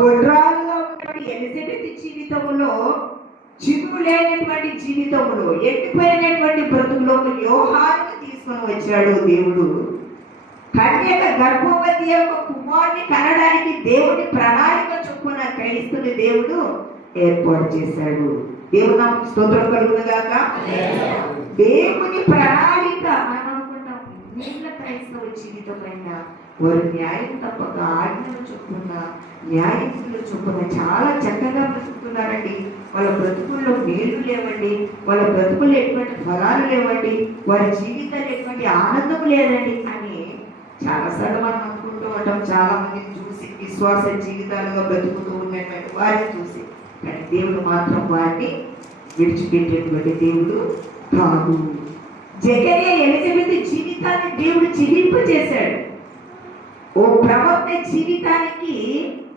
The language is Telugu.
గుడ్రాలుగా ఉన్నటువంటి ఎలిజబెత్ జీవితంలో, చిగురు లేనటువంటి జీవితంలో, ఎండిపోయినటువంటి బ్రతుకులో యోహానుని తీసుకొని వచ్చాడు దేవుడు. కన్యక గర్భవతి యొక్క కుమారుని కనడానికి దేవుని ప్రణాళిక చొప్పున క్రైస్తుని దేవుడు ఏర్పాటు చేశాడు. దేవుడు నాకు స్తోత్రం కలుగునుగాక. దేవుని ప్రణాళిక మనం అనుకుంటాం. ఇన్నేళ్ల క్రైస్తవ జీవితమైన వారు న్యాయం తప్పక ఆజ్ఞలు చొప్పున, న్యాయముల చొప్పున చాలా చక్కగా బ్రతుకుతున్నారండి. వాళ్ళ బ్రతుకుల్లో మేలు లేవండి, వాళ్ళ బ్రతుకుల్లో ఎటువంటి ఫలాలు లేవండి, వారి జీవితాలు ఎటువంటి ఆనందం లేదండి అని చాలాసార్లు మనం అనుకుంటూ ఉంటాం. చాలా మందిని చూసి, విశ్వాస జీవితాలుగా బ్రతుకుతూ ఉన్నటువంటి వారిని చూసి. కానీ దేవుడు మాత్రం వారిని విడిచిపెట్టేటువంటి దేవుడు కాదు. జకరియా ఎలిజబెత్ జీవితాన్ని దేవుడు చిరింపజేశాడు. ఓ ప్రవక్త జీవితానికి